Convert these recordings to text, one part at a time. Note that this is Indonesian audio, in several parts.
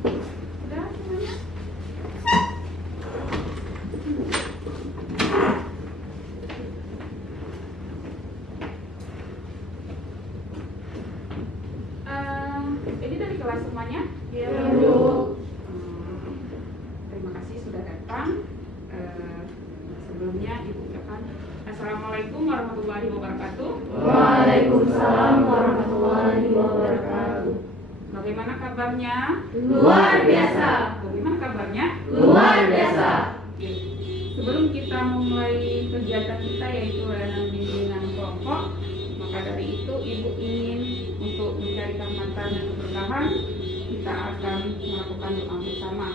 Udah semuanya? Ini dari kelas semuanya? Iya, Bu. Terima kasih sudah datang. Sebelumnya Ibu ucapkan Assalamualaikum warahmatullahi wabarakatuh. Waalaikumsalam warahmatullahi wabarakatuh. Bagaimana kabarnya? Luar biasa. Bagaimana kabarnya? Luar biasa. Oke. Sebelum kita memulai kegiatan kita yaitu layanan bimbingan kelompok, maka dari itu Ibu ingin untuk mencari kehormatan dan keberkahan, kita akan melakukan doa bersama.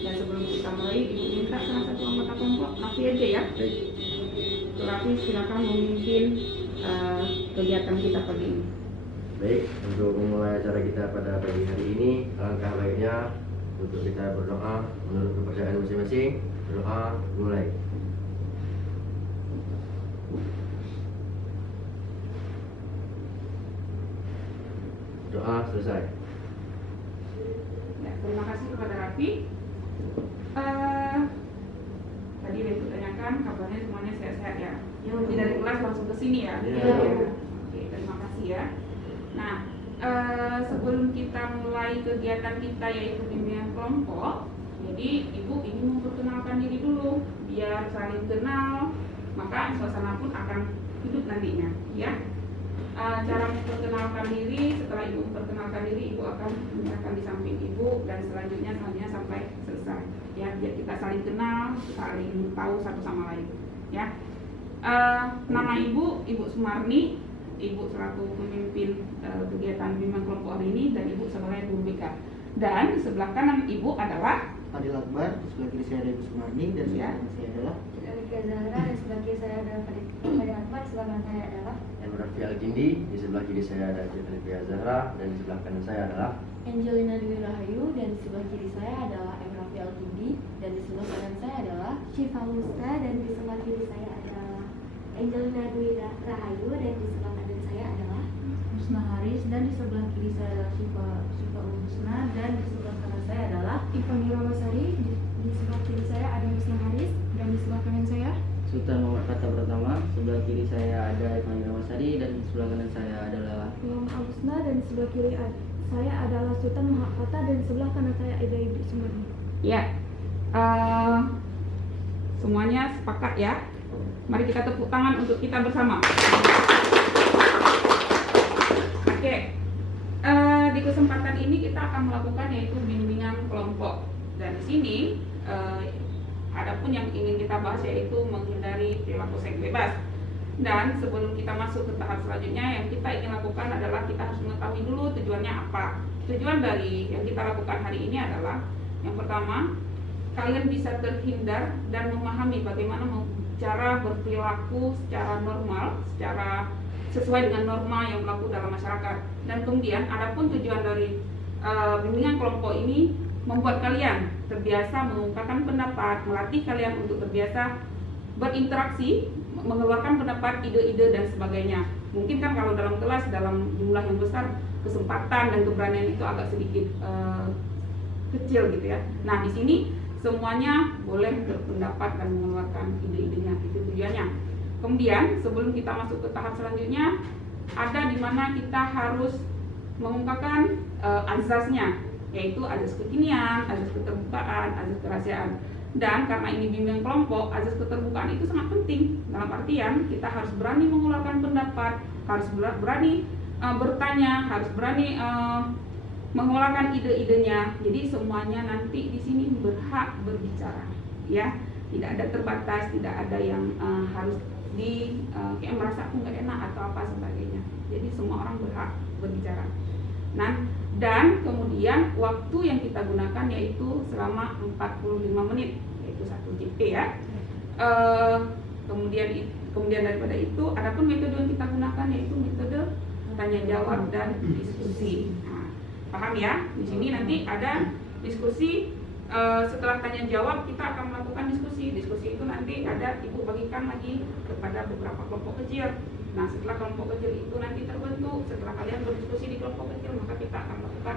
Dan sebelum kita mulai, Ibu minta salah satu anggota kelompok, Afi aja ya. Afi silakan memimpin kegiatan kita pagi ini. Baik, untuk memulai acara kita pada pagi hari ini, alangkah baiknya untuk kita berdoa menurut kepercayaan masing-masing. Berdoa mulai. Doa selesai. Ya, terima kasih kepada Raffi. Tadi Ibu tanyakan kabarnya semuanya sehat-sehat ya. Jadi dari kelas langsung ke sini ya. Iya. Oke, terima kasih ya. Nah, sebelum kita mulai kegiatan kita yaitu bimbingan kelompok, jadi Ibu ingin memperkenalkan diri dulu biar saling kenal, maka suasana pun akan hidup nantinya ya. Cara memperkenalkan diri, setelah Ibu memperkenalkan diri, Ibu akan menyerahkan di samping Ibu dan selanjutnya sampai selesai ya, biar kita saling kenal, saling tahu satu sama lain ya. Nama Ibu Sumarni, Ibu selaku pemimpin kegiatan bimbingan kelompok hari ini dan Ibu sebagai guru BK. Dan sebelah kanan Ibu adalah Adil Akbar, di sebelah kiri saya ada Ibu Sumarni dan Ya. sebelah kanan saya adalah Alika Zahra dan sebelah kiri saya adalah Fadil Ahmad, sebelah kanan saya adalah Raffi Al-Jindi, di sebelah kiri saya ada Citra Zahra dan di sebelah kanan saya adalah Angelina Dwi Rahayu dan di sebelah kiri saya adalah Raffi Al-Jindi dan di sebelah kanan saya adalah Syifa Musta dan di sebelah kiri saya adalah Angelina Dwi Rahayu dan di sebelah kanan saya adalah Husna Haris dan di sebelah kiri saya adalah Syifa Husna dan di sebelah kanan saya adalah Ivani Ramasari. Di sebelah kiri saya ada Husna Haris dan di sebelah kanan saya Sultan Muhammad Kata Pertama. Sebelah kiri saya ada Ivan Ramasari dan di sebelah kanan saya adalah Muhammad Husna dan di sebelah kiri saya adalah Sultan Mahakota dan di sebelah kanan saya ada Ibu Sumarni. ya. Semuanya sepakat ya. Mari kita tepuk tangan untuk kita bersama. Oke. Di kesempatan ini kita akan melakukan yaitu bimbingan kelompok. Dan di sini adapun yang ingin kita bahas yaitu menghindari perilaku seks bebas. Dan sebelum kita masuk ke tahap selanjutnya, yang kita ingin lakukan adalah kita harus mengetahui dulu tujuannya apa. Tujuan dari yang kita lakukan hari ini adalah yang pertama, kalian bisa terhindar dan memahami bagaimana cara berperilaku secara normal, secara sesuai dengan norma yang berlaku dalam masyarakat. Dan kemudian adapun tujuan dari bimbingan kelompok ini membuat kalian terbiasa mengungkapkan pendapat, melatih kalian untuk terbiasa berinteraksi, mengeluarkan pendapat, ide-ide dan sebagainya. Mungkin kan kalau dalam kelas dalam jumlah yang besar, kesempatan dan keberanian itu agak sedikit kecil gitu ya. Nah, di sini semuanya boleh berpendapat dan mengeluarkan ide-idenya, itu tujuannya. Kemudian sebelum kita masuk ke tahap selanjutnya, ada di mana kita harus mengungkapkan azasnya, yaitu azas kekinian, azas keterbukaan, azas kerahasiaan. Dan karena ini bimbingan kelompok, azas keterbukaan itu sangat penting. Dalam artian kita harus berani mengeluarkan pendapat, harus berani bertanya, harus berani mengeluarkan ide-idenya. Jadi semuanya nanti di sini berhak berbicara, ya. Tidak ada terbatas, tidak ada yang harus kayak merasa aku nggak enak atau apa sebagainya. Jadi semua orang berhak berbicara. Nah, dan kemudian waktu yang kita gunakan yaitu selama 45 menit, yaitu 1 JP ya. Kemudian daripada itu, adapun metode yang kita gunakan yaitu metode tanya jawab dan diskusi. Nah, paham ya? Di sini nanti ada diskusi. Setelah tanya jawab kita akan melakukan diskusi. Diskusi itu nanti ada ibu bagikan lagi kepada beberapa kelompok kecil. Nah, setelah kelompok kecil itu nanti terbentuk, setelah kalian berdiskusi di kelompok kecil, maka kita akan melakukan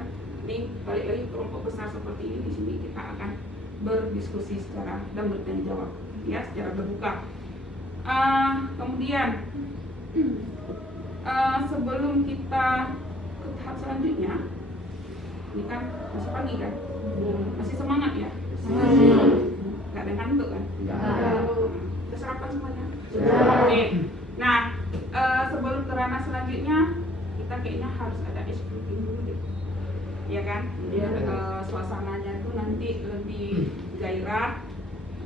Nanti balik lagi ke kelompok besar seperti ini, di sini kita akan berdiskusi secara dan bertanya jawab ya secara terbuka. Kemudian sebelum kita ke tahap selanjutnya, ini kan masih pagi kan, masih semangat ya? Nggak ada ngantuk kan? Udah sarapan semuanya? Oke. Nah, sebelum ke ranah selanjutnya, kita kayaknya harus ada ice briefing dulu deh, ya kan? Biar suasananya itu nanti lebih gairah,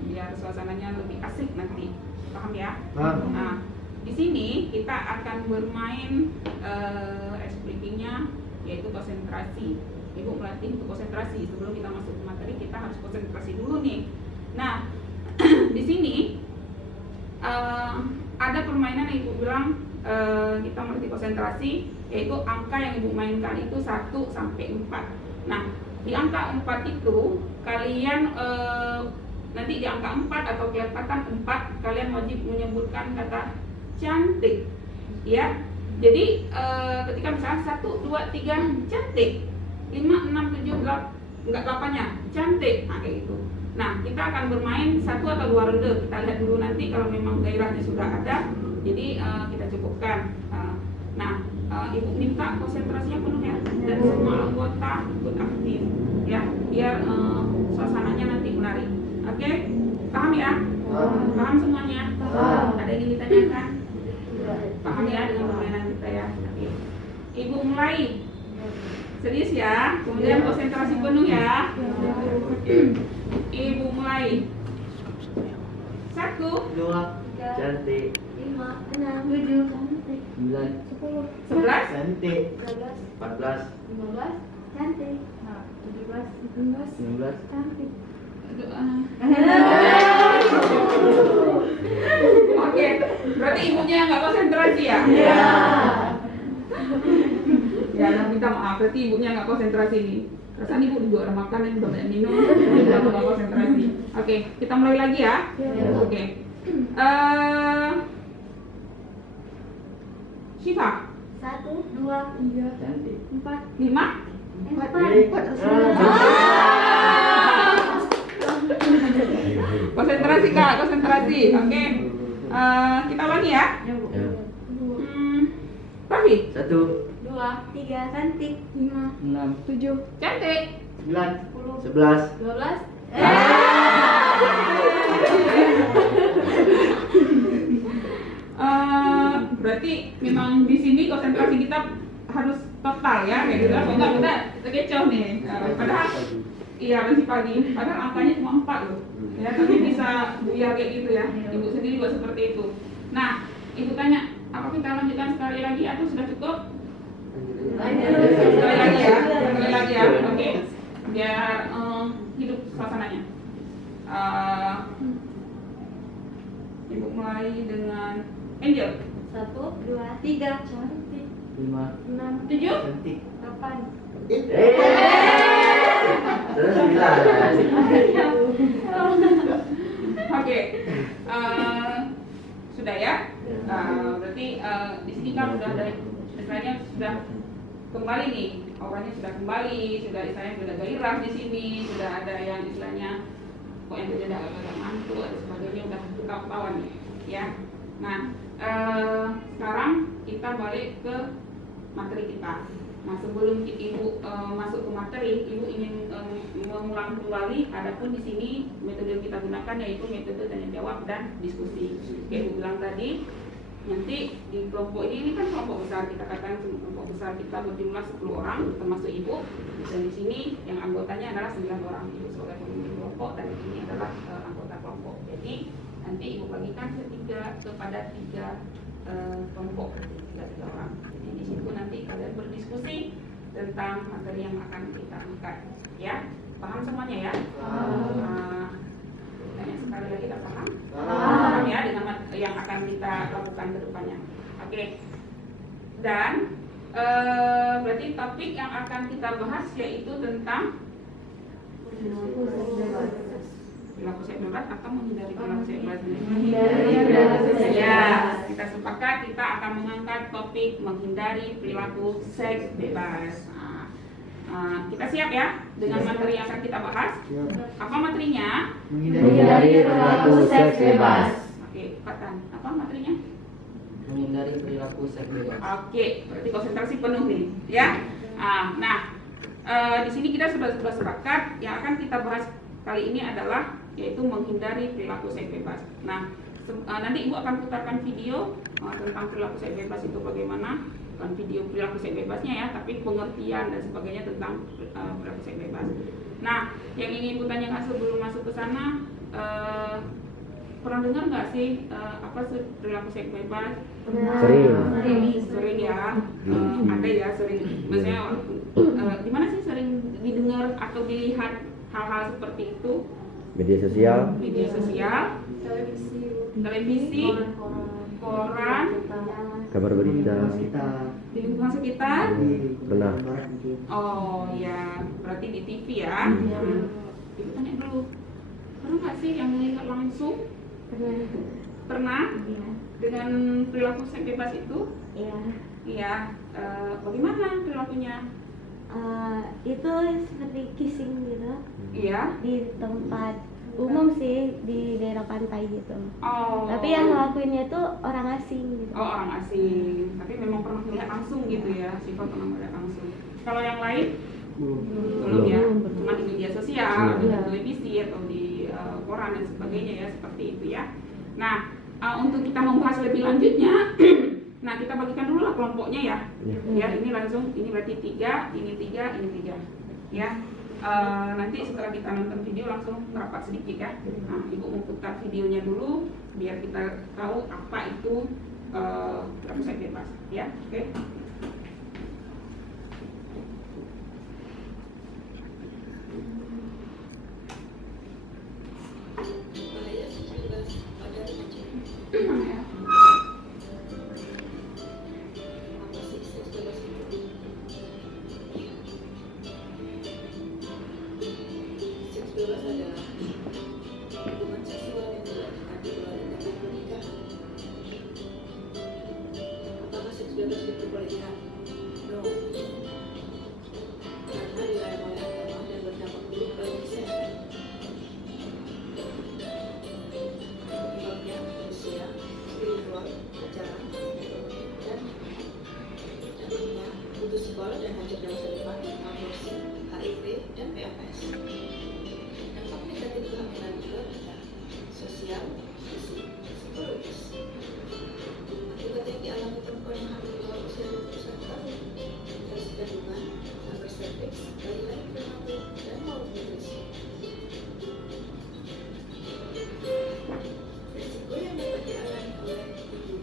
biar suasananya lebih asik nanti, paham ya? Nah, di sini kita akan bermain ice briefingnya, yaitu konsentrasi. Ibu melatih untuk konsentrasi. Sebelum kita masuk ke materi, kita harus konsentrasi dulu nih. Nah, di sini ada permainan yang ibu bilang kita melatih konsentrasi, yaitu angka yang ibu mainkan itu 1 sampai 4. Nah, di angka 4 itu kalian nanti di angka 4 atau kelihatan 4, kalian wajib menyebutkan kata cantik, ya. Jadi ketika misalnya 1, 2, 3 cantik, 5, 6, 7, 8 enggak 8-nya cantik, nah kayak gitu. Nah, kita akan bermain 1 atau 2 ronde. Kita lihat dulu nanti kalau memang gairahnya sudah ada, jadi kita cukupkan. Nah, ibu minta konsentrasinya penuh ya, dan semua anggota ikut aktif ya, biar suasananya nanti menarik. Oke, paham ya? Paham semuanya? Ada yang ingin ditanyakan? Paham ya dengan permainan kita ya? Oke. Ibu mulai. Serius ya, kemudian konsentrasi penuh ya. Ibu mulai. 1, 2 cantik, 5, 6, 7, cantik. 9, 10, 11. cantik, 13, 14 15, cantik. 17, 18, 19, cantik. Oke, berarti ibunya yang nggak konsentrasi ya? Iya. Ya, nah, minta maaf, berarti ibunya nggak konsentrasi nih. Perasaan ibu juga udah makan dan udah banyak minum, nggak konsentrasi. Oke, kita mulai lagi ya. Oke. Syifa, 1, 2, 3, cantik. 4, 5. 4. Konsentrasi kak, konsentrasi. Oke. Kita ulangi ya. ya. Raffi, 1 2, 3, cantik. 5, 6, 7, cantik. 10, 11 12. Berarti memang di sini konsentrasi kita harus total ya, kayak gitu. Kalau nggak kita kecoh nih. Padahal iya masih pagi. Padahal angkanya cuma 4 loh. Ya, tapi bisa buyar kayak gitu ya. Ibu sendiri juga seperti itu. Nah, ibu tanya, apakah kita lanjutkan sekali lagi atau sudah cukup? Sekali lagi ya, sekali lagi ya. Oke. Biar hidup suasananya. Ibu mulai dengan Angel. 1, 2, 3, cantik. 5, 6, 7. cantik, 8. terus 9 Oke. Sudah ya. Berarti di sini kan udah ada istilahnya sudah kembali nih, auranya sudah kembali, sudah istilahnya sudah gairah di sini, sudah ada yang istilahnya kok yang tidak agak mantul dan sebagainya, udah ketahuan nih ya. Nah, sekarang kita balik ke materi kita. Nah, sebelum ibu masuk ke materi, ibu ingin mengulang kembali. Adapun di sini metode yang kita gunakan yaitu metode tanya jawab dan diskusi. Kayak ibu bilang tadi, nanti di kelompok ini kan kelompok besar, kita katakan kelompok besar kita berjumlah 10 orang termasuk ibu, dan di sini yang anggotanya adalah 9 orang. Ibu sebagai pemimpin kelompok dan ini adalah anggota kelompok. Jadi nanti ibu bagikan kepada 3 kelompok, 3 orang. Jadi di situ nanti kalian berdiskusi tentang materi yang akan kita angkat. Ya, paham semuanya ya? Tanya sekali lagi, tak paham? Paham ya dengan yang akan kita lakukan ke depannya. Oke. Dan berarti topik yang akan kita bahas yaitu tentang perilaku seks bebas atau menghindari perilaku seks bebas. Ya, kita sepakat kita akan mengangkat topik menghindari perilaku seks bebas. Kita siap ya dengan materi yang akan kita bahas. Apa materinya? Menghindari perilaku seks bebas. Oke, Patan. Apa materinya? Menghindari perilaku seks bebas. Oke, berarti konsentrasi penuh nih, ya. Nah, di sini kita sudah sepakat yang akan kita bahas kali ini adalah yaitu menghindari perilaku seks bebas. Nah, nanti Ibu akan putarkan video tentang perilaku seks bebas itu bagaimana, bukan video perilaku seks bebasnya ya, tapi pengertian dan sebagainya tentang perilaku seks bebas. Nah, yang ingin Ibu tanyakan sebelum masuk ke sana, pernah dengar nggak sih apa sih perilaku seks bebas? Sering ya, ada ya sering. Biasanya di mana sih sering didengar atau dilihat hal-hal seperti itu? Media sosial, televisi, koran, kabar berita, di lingkungan sekitar. pernah. Oh ya, berarti di TV ya. Ibu tanya dulu, pernah nggak sih yang melihat langsung? Pernah? Iya. Dengan perilaku seks bebas itu? Iya. Iya. Bagaimana perilakunya? Itu seperti kissing gitu Iya. di tempat umum sih, di daerah pantai gitu. Oh. Tapi yang ngelakuinnya tuh orang asing gitu. Oh, orang asing. Tapi memang pernah melihat langsung gitu ya. Sifat pernah melihat langsung. Kalau yang lain? Belum ya. Cuma di media sosial, di televisi atau di koran dan sebagainya ya, seperti itu ya. Nah, untuk kita membahas lebih lanjutnya, nah kita bagikan dulu lah kelompoknya ya. Ya, ini langsung, ini berarti 3, ini 3, ini 3. Ya. Nanti setelah kita nonton video langsung merapat sedikit ya. Nah, Ibu mau putar videonya dulu biar kita tahu apa itu perilaku seks bebas ya. Oke. Seks bebas adalah hubungan seksual yang dilakukan di luar ikatan pernikahan. Apakah seks bebas diperbolehkan? No. Karena dilarang oleh agama dan berdampak buruk bagi kesehatan. Penyebabnya usia, spiritual, ajaran, ekonomi, dan dampaknya putus sekolah dan hancur masa depan, aborsi, HIV, dan PMS. Dampak negatif kehamilan juga bisa sosial, fisik, psikologis. Akibat yang dialami perempuan yang hamil di bawah usia 21 tahun, infeksi kandungan, kanker serviks, bayi lahir prematur, dan malnutrisi. Risiko yang dapat dialami oleh ibu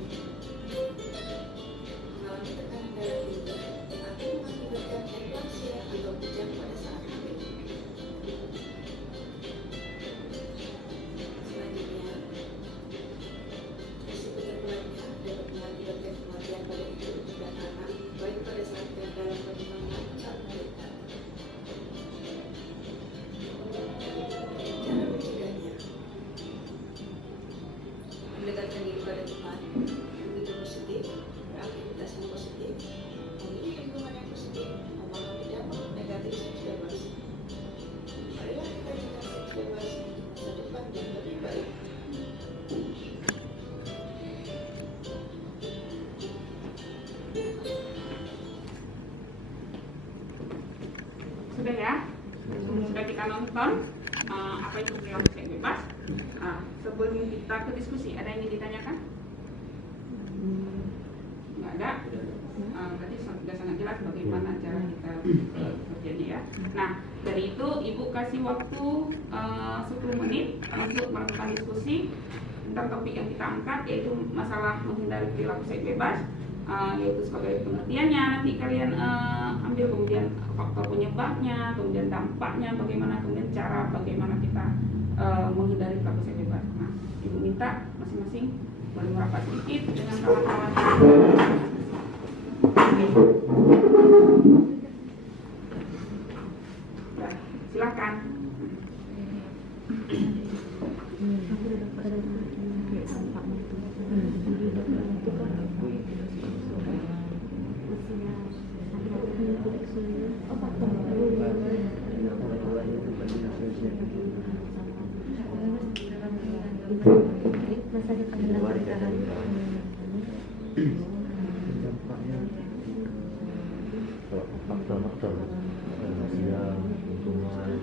mengalami tekanan darah tinggi yang akan mengakibatkan eklamsia atau kejang pada saat hamil. Selanjutnya, risiko terberatnya dapat mengakibatkan kematian pada ibu dan anak, baik pada saat dan dalam kandungan maupun saat melahirkan. Cara mencegahnya: mendekatkan diri pada Tuhan, berpikir positif, beraktivitas yang positif, memilih lingkungan yang positif, memahami dampak negatif seks bebas. Marilah kita cegah seks bebas untuk masa depan yang lebih baik. Sudah ya? Sudah kita nonton apa itu perilaku seks bebas. Sebelum kita ke diskusi, ada yang ingin ditanyakan? Nggak ada? Berarti sudah sangat jelas bagaimana cara kita terjadi ya. Nah, dari itu Ibu kasih waktu 10 menit untuk melakukan diskusi tentang topik yang kita angkat, yaitu masalah menghindari perilaku seks bebas. Yaitu sebagai pengertiannya, nanti kalian ambil kemudian faktor penyebabnya, kemudian dampaknya bagaimana, kemudian cara bagaimana kita menghindari perilaku seks bebas. Nah, Ibu minta masing-masing boleh merapat sedikit dengan kawan-kawan. Ya, silakan. Oh, faktor di luar ikatan nikah. Kalau faktor-faktor finansial, lingkungan,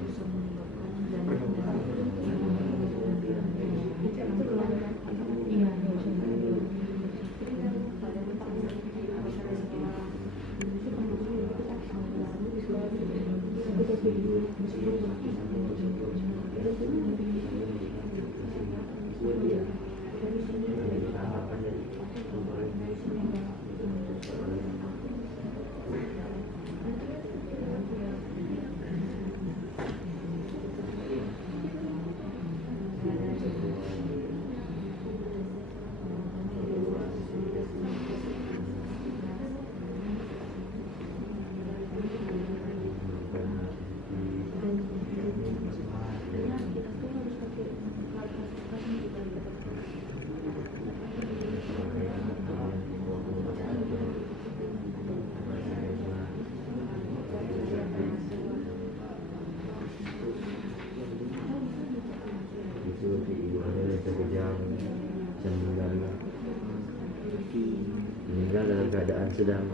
itu diibadah sekejam meninggal dalam keadaan sedang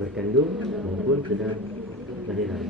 berkandung maupun sedang lahiran.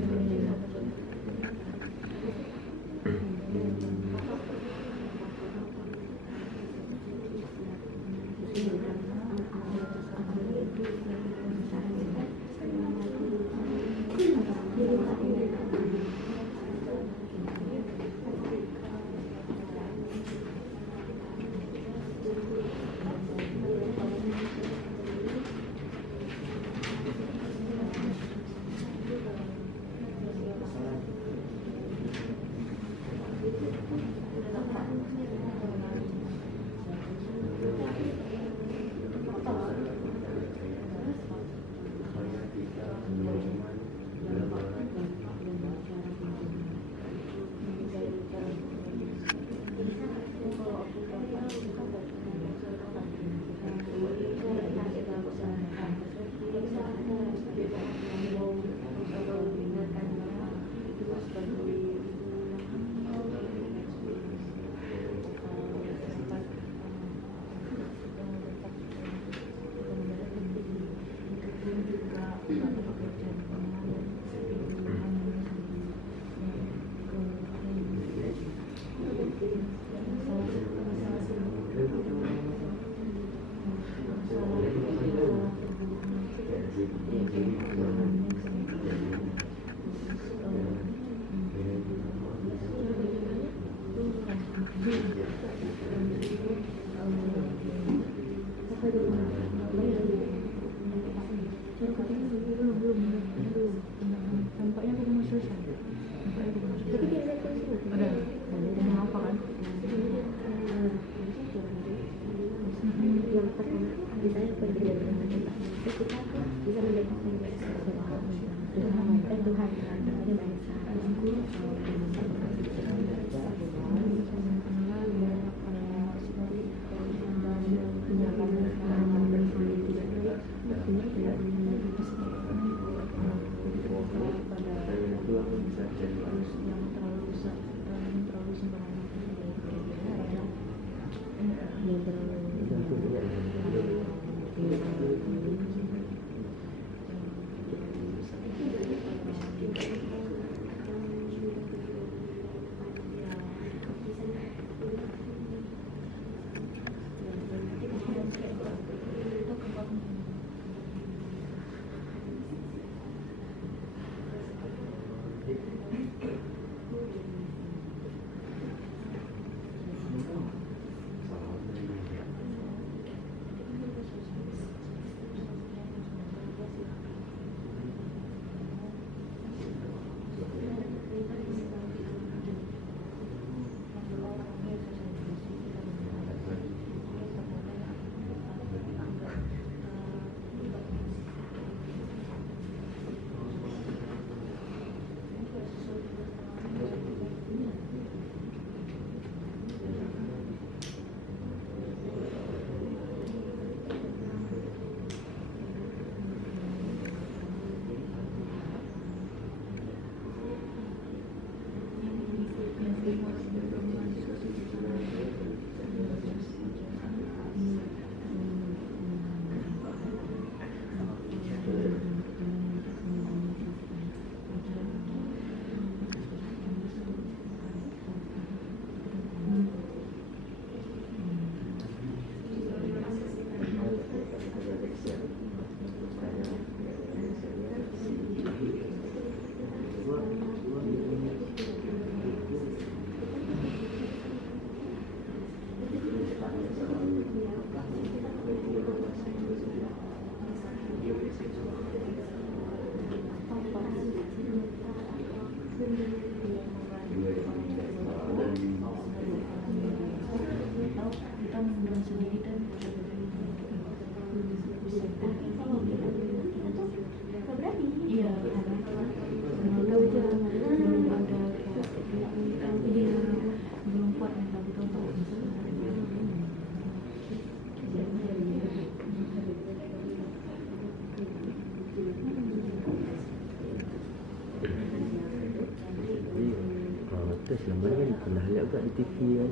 kita selama ni kan pernah lihat juga di TV kan.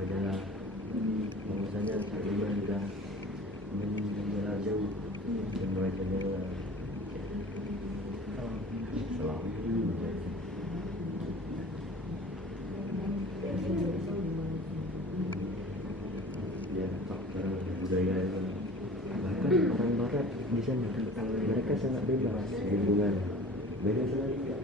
Majalah. Misalnya Iman dah menjalan jauh dan belajar dia faktor budaya bahkan orang barat di sana mereka sangat bebas hubungan beda sekali enggak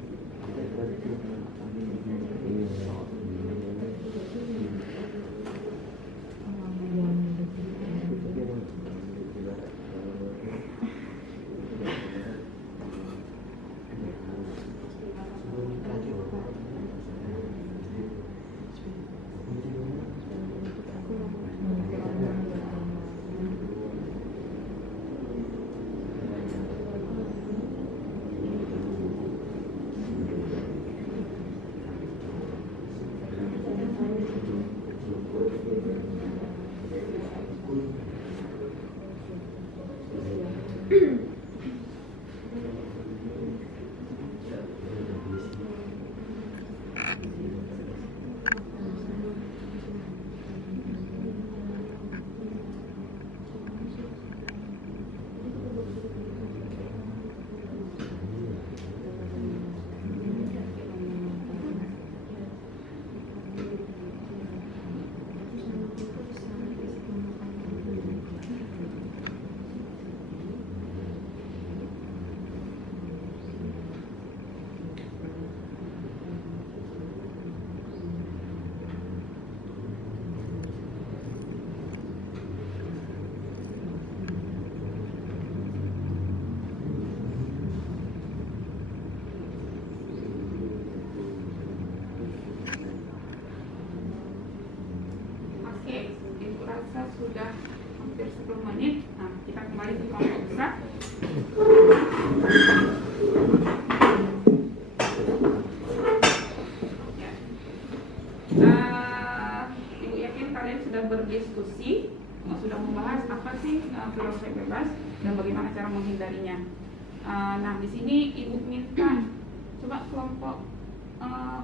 Oke, Ibu rasa sudah hampir 10 menit. Nah, kita kembali ke kelompok besar. Ya. Ibu yakin kalian sudah berdiskusi, sudah membahas apa sih filosofi bebas dan bagaimana cara menghindarinya. Nah, di sini Ibu minta coba kelompok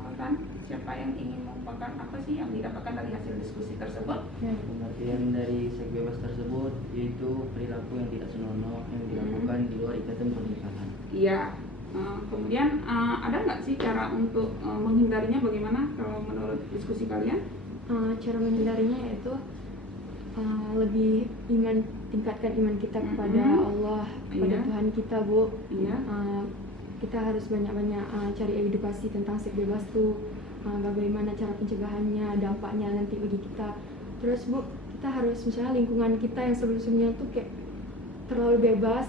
pesan siapa yang ingin merupakan apa sih yang didapatkan dari hasil diskusi tersebut? Pengertian dari seks bebas tersebut yaitu perilaku yang tidak senonoh yang dilakukan di luar ikatan pernikahan. Iya. Kemudian ada nggak sih cara untuk menghindarinya bagaimana kalau menurut diskusi kalian? Cara menghindarinya yaitu lebih tingkatkan iman kita kepada Allah, kepada Iya. Tuhan kita, Bu. Iya. Kita harus banyak-banyak cari edukasi tentang seks bebas tuh, bagaimana cara pencegahannya, dampaknya nanti bagi kita. Terus Bu, kita harus misalnya lingkungan kita yang sebelumnya tuh kayak terlalu bebas,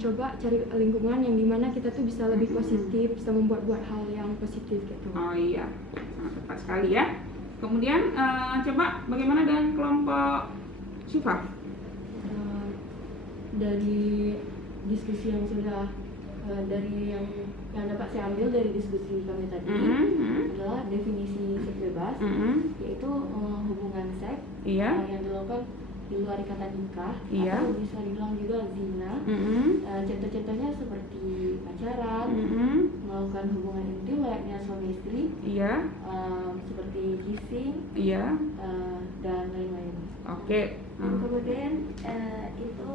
coba cari lingkungan yang dimana kita tuh bisa lebih positif, bisa membuat hal yang positif gitu. Oh iya, sangat tepat sekali ya. Kemudian coba bagaimana dengan kelompok Syifa? Dari diskusi yang sudah dari yang dapat saya ambil dari diskusi kami tadi adalah definisi seks bebas, yaitu hubungan seks Iya. yang dilakukan di luar ikatan nikah, Iya. atau bisa dibilang juga zina. Contoh-contohnya seperti pacaran, melakukan hubungan intim layaknya suami istri, Iya. seperti kissing, Iya. dan lain-lain. Oke. Kemudian itu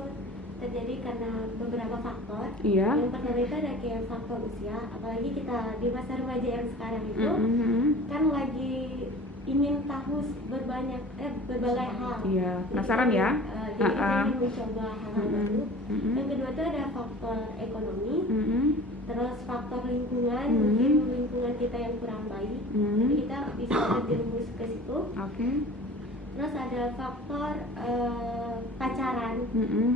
terjadi karena beberapa faktor. Iya. Yang pertama itu ada kayak faktor usia, apalagi kita di masa remaja yang sekarang itu kan lagi ingin tahu berbagai hal. Iya. Penasaran ya? Jadi kita ingin mencoba hal-hal baru. Yang kedua itu ada faktor ekonomi, terus faktor lingkungan, mungkin lingkungan kita yang kurang baik, jadi kita bisa terjerumus ke situ. Oke. Terus ada faktor pacaran,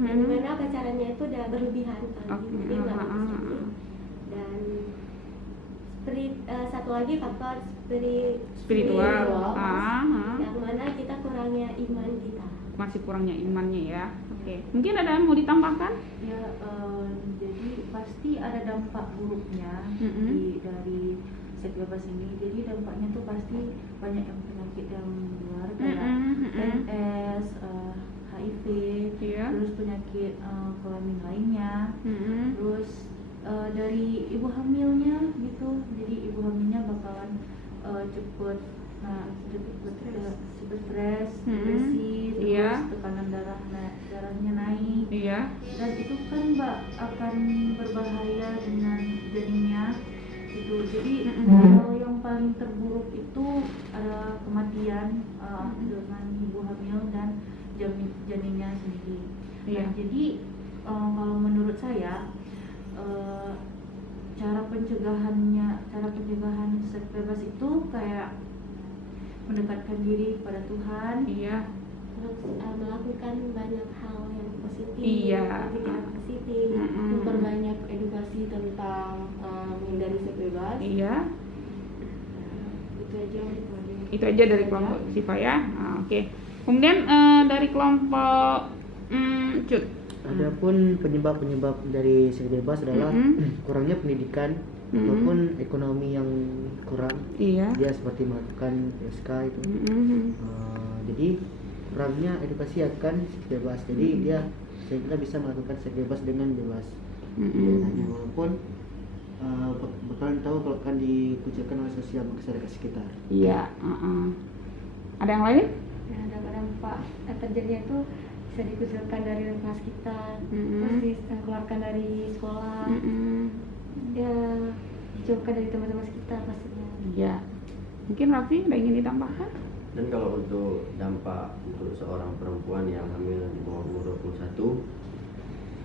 yang dimana pacarannya itu udah berlebihan kali, jadi nggak bagus lagi. Dan satu lagi faktor Spiritual. yang mana kita kurangnya iman kita. Masih kurangnya imannya ya. Oke. Mungkin ada yang mau ditambahkan? Ya, jadi pasti ada dampak buruknya dari seks bebas ini. Jadi dampaknya tuh pasti banyak yang penyakit yang luar kayak MS, HIV, Iya. terus penyakit kelamin lainnya, terus dari ibu hamilnya gitu. Jadi ibu hamilnya kan cepet stres, depresi, terus tekanan darahnya naik. Dan itu kan Mbak akan berbahaya dengan janinnya itu. Jadi yang paling terburuk itu ada kematian dengan ibu hamil dan janinnya sendiri. Nah, jadi kalau menurut saya cara pencegahan seks bebas itu kayak mendekatkan diri pada Tuhan, terus melakukan banyak hal yang positif, pikiran positif, memperbanyak edukasi tentang menghindari seks bebas. Itu aja dari kelompok Siva ya. Oke. Kemudian dari kelompok Cut. Adapun penyebab dari seks bebas adalah kurangnya pendidikan ataupun ekonomi yang kurang. Dia seperti melakukan SK itu. Jadi kurangnya edukasi akan seks bebas. Jadi dia sehingga bisa melakukan seks bebas dengan bebas. Walaupun bakalan tahu kalau akan dikucilkan oleh sosial masyarakat sekitar. Ada yang lain? Ya, dampak terjadinya itu bisa dikucilkan dari lingkungan sekitar, terus dikeluarkan dari sekolah, ya dijauhkan dari teman-teman sekitar pastinya. Mungkin Raffi ada ingin ditambahkan? Dan kalau untuk dampak untuk seorang perempuan yang hamil di bawah umur 21,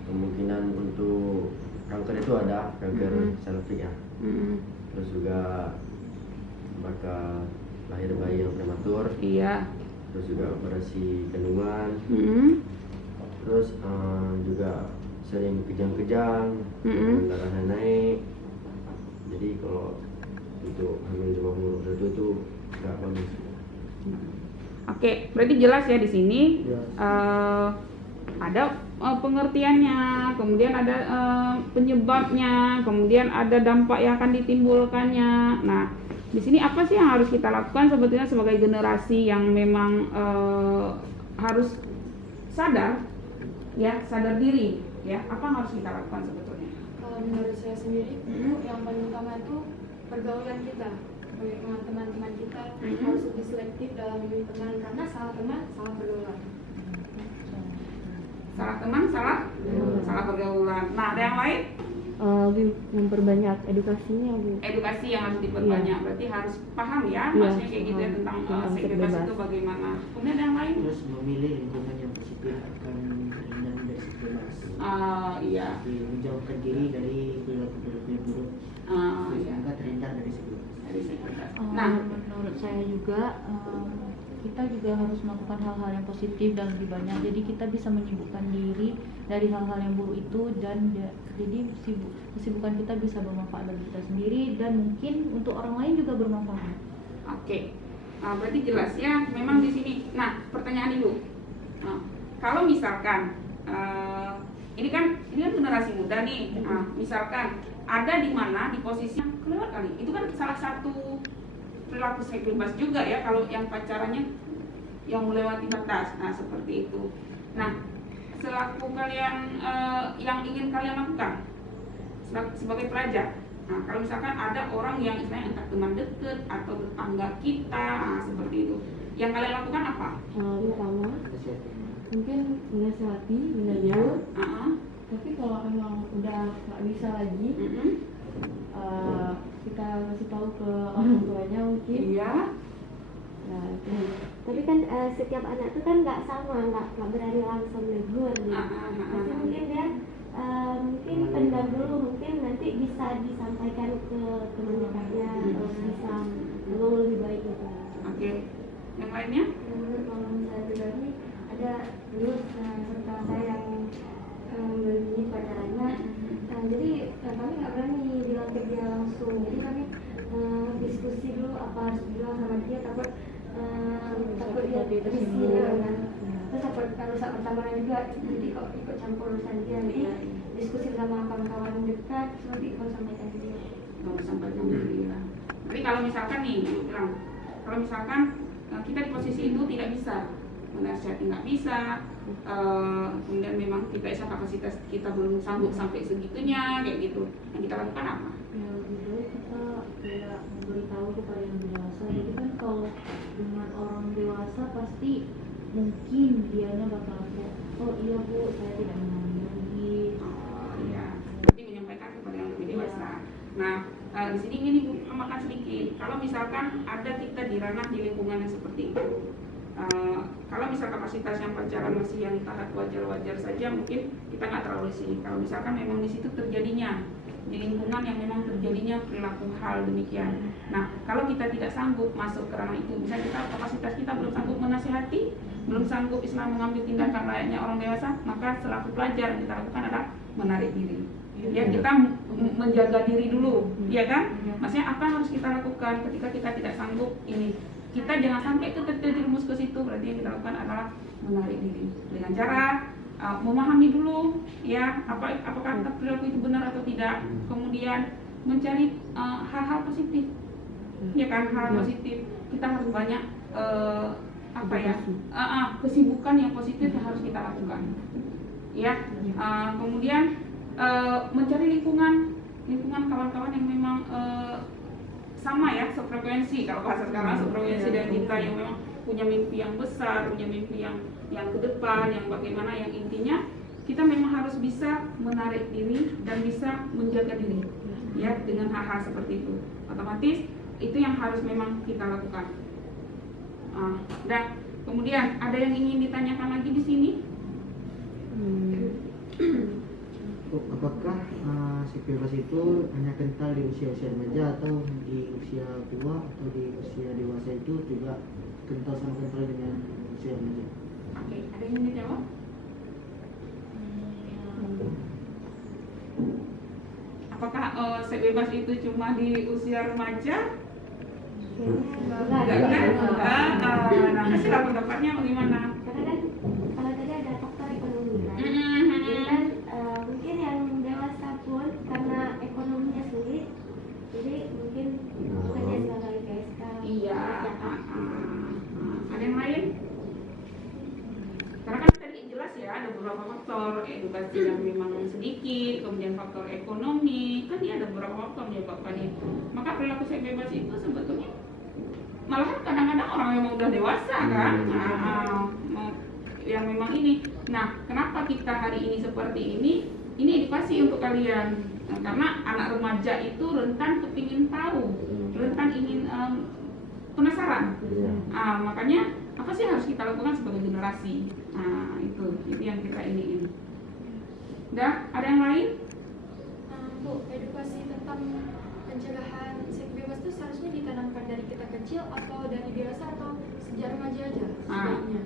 kemungkinan untuk kanker itu ada, kanker salivik ya. Terus juga bakal lahir bayi yang prematur. Terus juga operasi kandungan. Terus juga sering kejang-kejang, darahnya naik. Jadi kalau untuk hamil di bawah umur 21 itu nggak bagus. Oke, berarti jelas ya di sini. Ada pengertiannya, kemudian ada penyebabnya, kemudian ada dampak yang akan ditimbulkannya. Nah, di sini apa sih yang harus kita lakukan sebetulnya sebagai generasi yang memang harus sadar diri, ya? Apa yang harus kita lakukan sebetulnya? Kalau menurut saya sendiri, yang paling utama itu pergaulan kita. Bagaimana teman-teman kita harus lebih selektif dalam memilih teman, karena salah teman salah pergaulan. Salah teman salah pergaulan. Nah, ada yang lain? Lebih memperbanyak edukasinya, Bu. Edukasi yang harus diperbanyak, berarti harus paham ya, maksudnya kayak gitu ya, tentang seks bebas itu bagaimana. Kemudian ada yang lain? Terus memilih lingkungan yang positif akan terhindar dari seks bebas. Jadi menjauhkan diri dari perilaku-perilaku yang buruk sehingga terhindar dari seks bebas. Nah, menurut saya juga kita juga harus melakukan hal-hal yang positif dan lebih banyak. Jadi kita bisa menyibukkan diri dari hal-hal yang buruk itu, dan jadi kesibukan kita bisa bermanfaat bagi kita sendiri dan mungkin untuk orang lain juga bermanfaat. Oke. Nah, berarti jelas ya memang di sini. Nah, pertanyaan dulu. Nah, kalau misalkan ini kan generasi muda nih. Nah, misalkan ada di mana di posisinya kelewat kali. Itu kan salah satu perilaku seks bebas juga ya, kalau yang pacarannya yang melewati batas. Nah, seperti itu. Nah, selaku kalian yang ingin kalian lakukan sebagai pelajar. Nah, kalau misalkan ada orang yang istilahnya entah teman dekat atau tetangga kita, seperti itu. Yang kalian lakukan apa? Pertama, mungkin menasihati, menegur. Tapi kalau emang udah nggak bisa lagi, kita kasih tahu ke orang tuanya mungkin. Nah, tapi kan setiap anak itu kan nggak sama, nggak berani langsung negur gitu. Tapi mungkin dia mungkin pendam dulu, mungkin nanti bisa disampaikan ke teman dekatnya, terus bisa ngomong lebih baik gitu. Oke. Yang lainnya? Kalau saya pribadi ada dulu serta saya yang membeli pacarannya. Jadi kami nggak berani bilang ke dia langsung. Jadi kami diskusi dulu apa harus bilang sama dia, takut dia risih kan. Terus takut rusak pertemanan juga. Jadi kok ikut campur urusan dia. Jadi diskusi sama kawan-kawan dekat, nanti kalau sampaikan ke dia. Kalau sampaikan ke dia. Tapi kalau misalkan nih, bilang, kalau misalkan kita di posisi itu tidak bisa menasihati, nggak bisa, kemudian memang tidak bisa, kapasitas kita belum sanggup sampai segitunya kayak gitu, yang kita lakukan apa? Ya, lebih baik kita kayak memberitahu kepada pasti mungkin dianya bakal kayak, oh iya bu, saya tidak mengalami lagi. Oh iya, berarti menyampaikan kepada yang lebih dewasa. Nah, di sini ini tambahkan sedikit. Kalau misalkan ada kita di ranah di lingkungan yang seperti itu, kalau misal kapasitas yang pacaran masih yang tahap wajar-wajar saja, mungkin kita nggak terlalu sih. Kalau misalkan memang di situ terjadinya di lingkungan yang memang terjadinya perilaku hal demikian. Nah, kalau kita tidak sanggup masuk ke ranah itu, misalnya kita kapasitas kita belum sanggup menasihati, belum sanggup Islam mengambil tindakan layaknya orang dewasa, maka selaku pelajar yang kita lakukan adalah menarik diri. Ya, kita menjaga diri dulu, ya kan? Maksudnya apa yang harus kita lakukan ketika kita tidak sanggup ini? Kita jangan sampai terjerumus ke situ. Berarti yang kita lakukan adalah menarik diri dengan cara memahami dulu, ya, apakah perilaku itu benar atau tidak. Kemudian mencari hal-hal positif, ya kan, hal positif. Kita harus banyak kesibukan yang positif yang harus kita lakukan, ya. Kemudian mencari lingkungan kawan-kawan yang memang sama ya, sefrekuensi. Kalau bahasa sekarang sefrekuensi dengan kita, yang memang punya mimpi yang besar, punya mimpi yang ke depan, yang bagaimana, yang intinya kita memang harus bisa menarik diri dan bisa menjaga diri, ya, dengan hal-hal seperti itu. Otomatis itu yang harus memang kita lakukan. Dan kemudian ada yang ingin ditanyakan lagi di sini? Apakah seks bebas itu hanya kental di usia-usia remaja atau di usia tua atau di usia dewasa itu juga kental dengan usia remaja? Oke, ada yang ingin dijawab? Apakah seks bebas itu cuma di usia remaja? Enggak kan? Nah, kasihlah pendapatnya bagaimana? Karena kan kalau tadi ada faktor ekonomi kan, jadi kan mungkin yang dewasa pun karena ekonominya sulit, jadi mungkin kerja sebagai PSK. Iya. Ada yang lain? Karena kan tadi jelas ya, ada beberapa faktor edukasi yang memang sedikit, kemudian faktor ekonomi, kan ada beberapa faktor menyebabkannya. Maka perilaku seks bebas itu sebetulnya malahan kadang-kadang orang yang udah dewasa kan, yang memang ini. Nah, kenapa kita hari ini seperti ini? Ini edukasi untuk kalian. Nah, karena anak remaja itu rentan kepingin tahu, rentan ingin penasaran. Makanya apa sih harus kita lakukan sebagai generasi? Itu yang kita iniin. Udah, ada yang lain? Bu, edukasi tentang pencegahan seks bebas itu seharusnya ditanamkan dari kita kecil atau dari dewasa atau sejak remaja aja sebaiknya?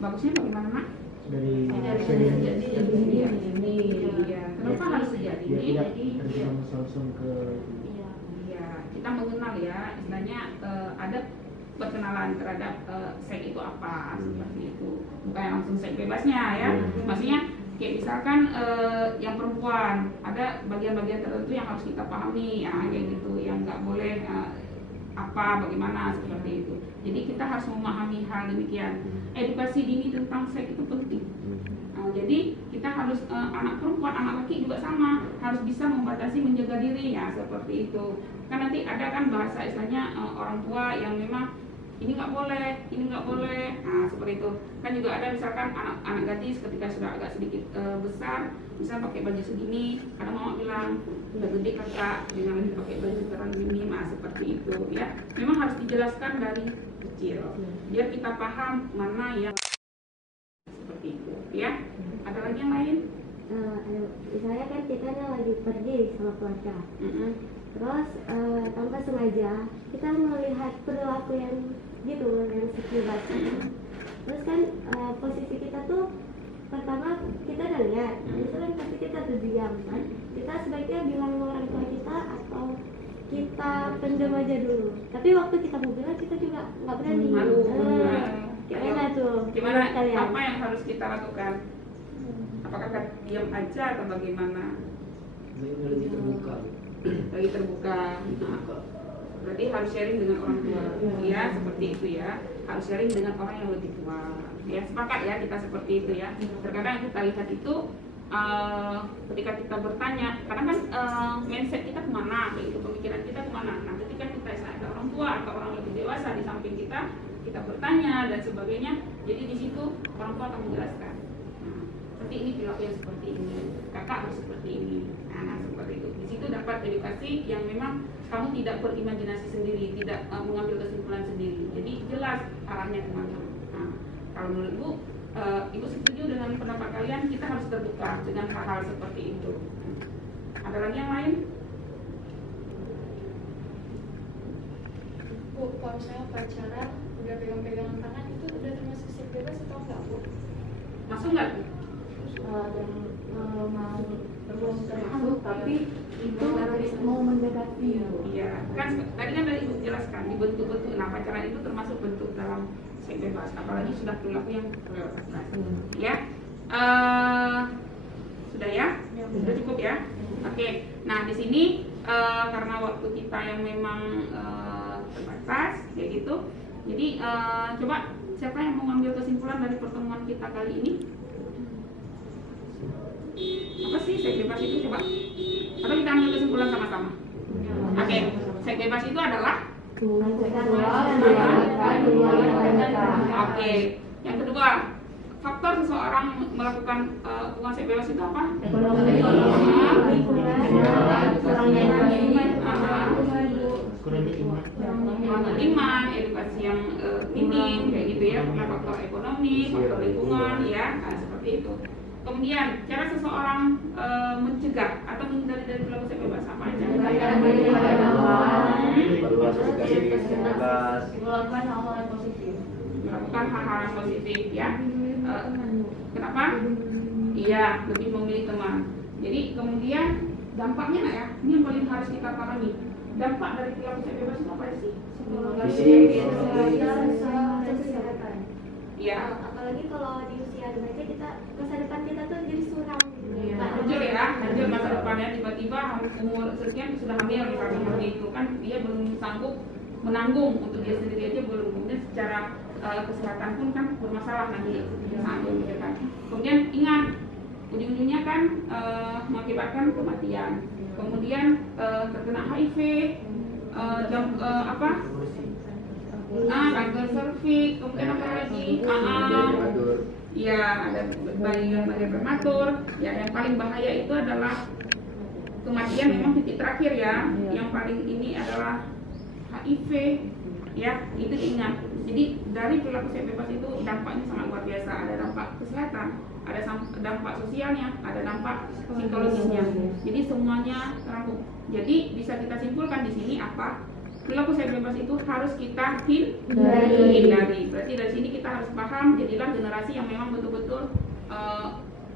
Bagusnya bagaimana, Nak? Dari sejak dini. Iya. Kenapa harus sejak dia dini? tidak terjerumus langsung ke Iya, kita mengenal ya, istilahnya ada perkenalan terhadap seks itu apa, seperti itu. Bukan langsung seks bebasnya ya. Maksudnya kayak misalkan yang perempuan ada bagian-bagian tertentu yang harus kita pahami, ya kayak gitu, yang nggak boleh bagaimana seperti itu. Jadi kita harus memahami hal demikian. Edukasi dini tentang seks itu penting. Jadi kita harus anak perempuan, anak laki juga sama, harus bisa membatasi, menjaga diri ya, seperti itu. Kan nanti ada kan bahasa istilahnya orang tua yang memang ini nggak boleh, nah seperti itu. Kan juga ada misalkan anak gadis ketika sudah agak sedikit besar, misal pakai baju segini, kadang mama bilang udah gede kakak, jangan lagi pakai baju terlalu minim, seperti itu ya. Memang harus dijelaskan dari kecil, biar kita paham mana yang seperti itu ya. Ada lagi yang lain? Misalnya kan kita lagi pergi sama keluarga, terus tanpa sengaja kita melihat perilaku yang gitu, yang seks bebas. Terus kan posisi kita tuh pertama kita udah lihat, itu kan pasti kita terdiam kan. Kita sebaiknya bilang ke orang tua kita atau kita pendam aja dulu. Tapi waktu kita mau bilang kita juga nggak berani. Gimana tuh? Gimana? Kalian? Apa yang harus kita lakukan? Apakah diam aja atau bagaimana? Lebih terbuka. Lagi terbuka. Berarti harus sharing dengan orang tua, ya seperti itu ya. Harus sharing dengan orang yang lebih tua. Ya sepakat ya kita seperti itu ya. Terkadang kita lihat itu ketika kita bertanya, karena kan mindset kita kemana, itu pemikiran kita kemana. Nah ketika kita ada orang tua atau orang lebih dewasa di samping kita bertanya dan sebagainya. Jadi di situ orang tua akan menjelaskan. Nah, seperti ini perilaku yang seperti ini, kakak harus seperti ini. Nah, seperti itu. Di situ dapat edukasi yang memang kamu tidak berimajinasi sendiri, tidak mengambil kesimpulan sendiri. Jadi jelas arahnya kemana. Nah, kalau menurut Ibu, Ibu setuju dengan pendapat kalian, kita harus terbuka dengan hal-hal seperti itu. Ada lagi yang lain? Bu, kalau misalnya pacaran udah pegang-pegangan tangan itu udah termasuk seks bebas atau enggak, Bu? Masuk nggak? Mau belum termasuk tapi itu mau mendekati. Iya, kan tadi kan dari Ibu jelaskan di bentuk-bentuk. Nah, pacaran itu termasuk bentuk dalam seks bebas, apalagi sudah perilaku yang terlewat batas. Ya, sudah ya? Sudah cukup ya? Oke. Nah, di sini karena waktu kita yang memang terbatas, kayak gitu. Jadi coba siapa yang mau ngambil kesimpulan dari pertemuan kita kali ini? Apa sih seks bebas itu, coba? Atau kita ambil kesimpulan sama-sama? Oke, seks bebas itu adalah oke. Yang kedua, faktor seseorang melakukan hubungan seks bebas itu apa? Kurang iman, edukasi yang minim, kayak gitu ya. Karena faktor ekonomi, faktor lingkungan, ya, nah, seperti itu. Kemudian cara seseorang mencegah atau menghindari dari perilaku seks bebas apa aja? Melakukan hal-hal yang positif. Melakukan hal-hal yang positif, ya. Kenapa? Iya, lebih memilih teman. Jadi kemudian dampaknya nak ya, ini yang paling harus kita pahami. Dampak dari perilaku seks bebas itu apa sih? Kesehatan. Iya. Apalagi kalau di usia remaja kita masa depan kita tuh jadi suram gitu. Hancur ya, hancur masa depannya, tiba-tiba umur sekian sudah hamil misalnya seperti itu kan, dia belum sanggup menanggung untuk dia sendiri aja belum, kemudian secara kesehatan pun kan bermasalah nanti sanggup gitu kan. Kemudian ingat ujung-ujungnya kan mengakibatkan kematian, kemudian terkena HIV, kanker serviks, kemudian apa lagi? Ya, ada bayi yang lahir prematur. Ya, yang paling bahaya itu adalah kematian, memang titik terakhir ya. Yang paling ini adalah HIV, ya, itu diingat. Jadi dari perilaku seks bebas itu dampaknya sangat luar biasa. Ada dampak kesehatan, ada dampak sosialnya, ada dampak psikologisnya. Jadi semuanya terangkum. Jadi bisa kita simpulkan di sini apa? Perilaku seks bebas itu harus kita hindari. Berarti dari sini kita harus paham, jadilah generasi yang memang betul-betul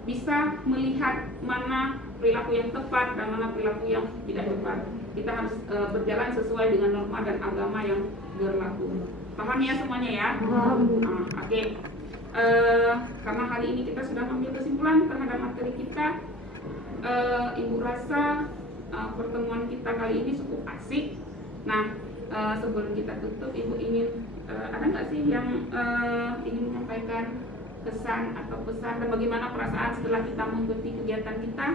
bisa melihat mana perilaku yang tepat dan mana perilaku yang tidak tepat. Kita harus berjalan sesuai dengan norma dan agama yang berlaku. Paham ya semuanya ya? Oke. Karena hari ini kita sudah ambil kesimpulan terhadap materi kita, Ibu rasa pertemuan kita kali ini cukup asik. Nah, sebelum kita tutup, Ibu ingin ada nggak sih yang ingin menyampaikan kesan atau pesan dan bagaimana perasaan setelah kita mengikuti kegiatan kita?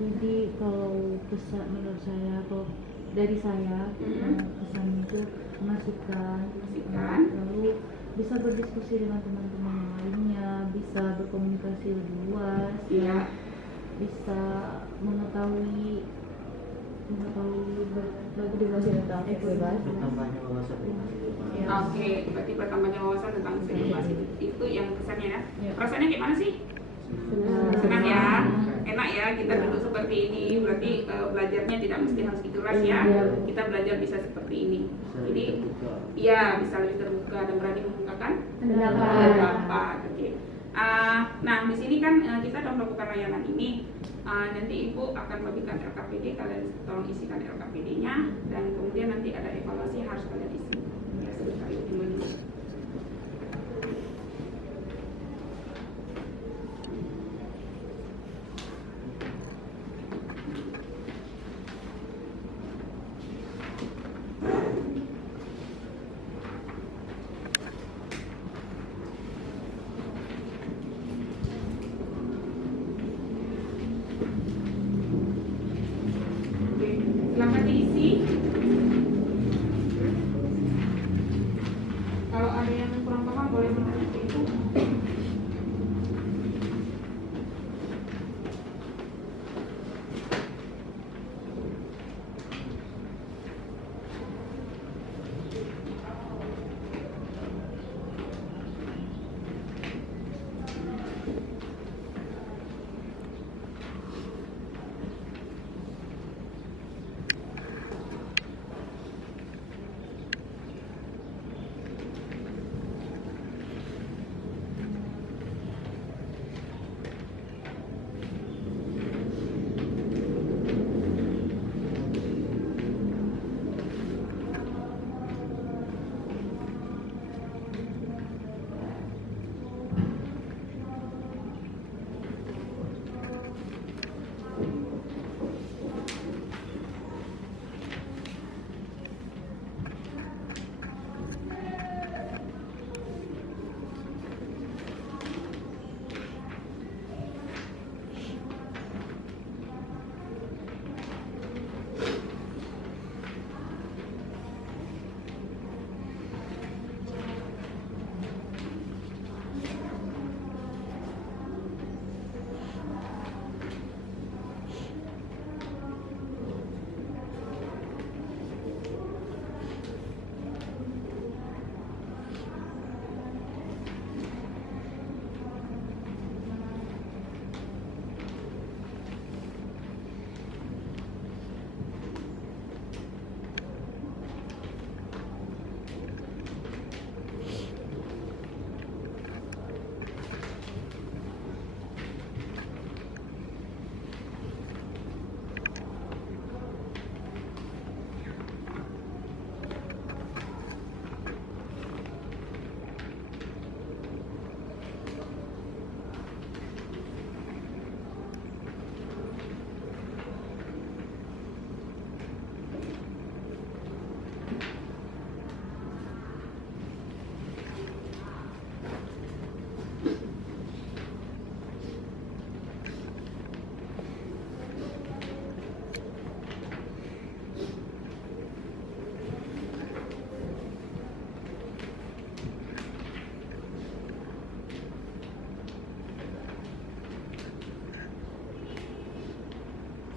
Jadi kalau pesan menurut saya, kalau dari saya pesan itu mengasihkan, lalu bisa berdiskusi dengan teman-teman yang lainnya, bisa berkomunikasi lebih luas, Iya. bisa mengetahui berbagai tentang seks bebas. Bertambahnya wawasan. Oke, berarti bertambahnya wawasan tentang seks bebas itu yang kesannya ya. Perasaannya gimana sih? Senang ya, enak ya kita duduk seperti ini. Berarti belajarnya tidak mesti harus di kelas ya. Kita belajar bisa seperti ini. Jadi, iya bisa lebih terbuka dan berani mengungkapkan pendapat. Oke. Nah di sini kan kita sudah melakukan layanan ini. Nanti Ibu akan bagikan LKPD, kalian tolong isikan LKPD-nya dan kemudian nanti ada evaluasi yang harus kalian isi. Ya sebentar Ibu dulu. Silakan diisi.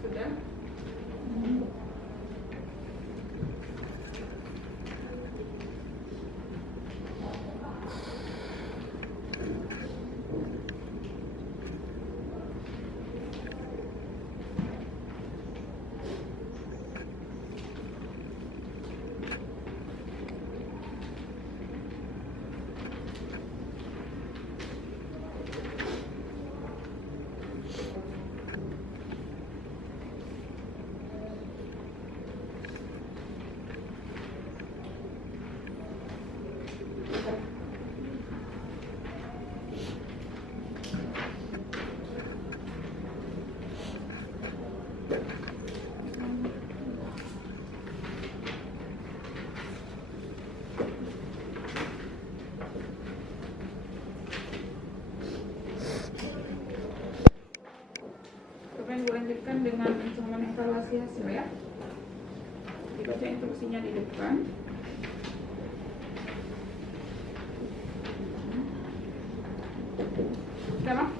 Sudah? Kemudian dilanjutkan dengan pencemaran evaluasi hasil ya. Dibaca instruksinya di depan. Sudah, Bang?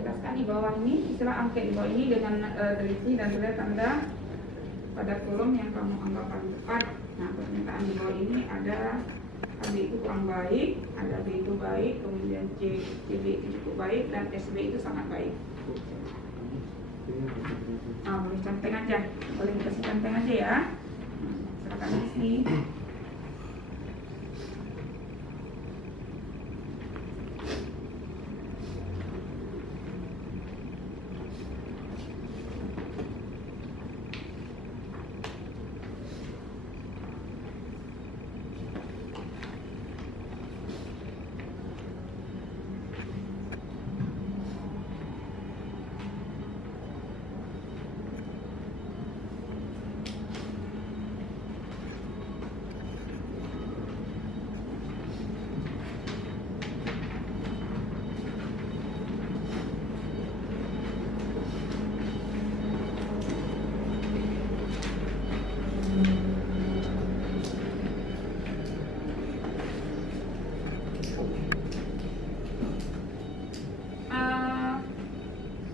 Jelaskan di bawah ini, istilah angket di bawah ini dengan teliti dan tulis tanda pada kolom yang kamu anggap paling tepat. Nah, pernyataan di bawah ini ada A, B itu kurang baik, ada B itu baik, kemudian C, B itu cukup baik, dan SB itu sangat baik. Boleh centeng aja, boleh dikasih centeng aja ya. Silakan isi.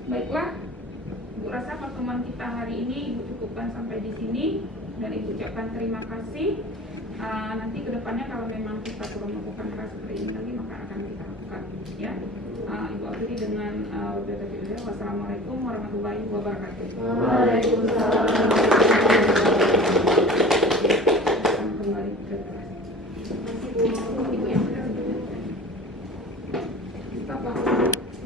Baiklah, Ibu rasa pertemuan kita hari ini Ibu cukupkan sampai di sini dan Ibu ucapkan terima kasih. Nanti kedepannya kalau memang kita perlu melakukan hal seperti ini lagi maka akan kita lakukan. Ya, Ibu akhiri dengan wassalamualaikum warahmatullahi wabarakatuh. Waalaikumsalam.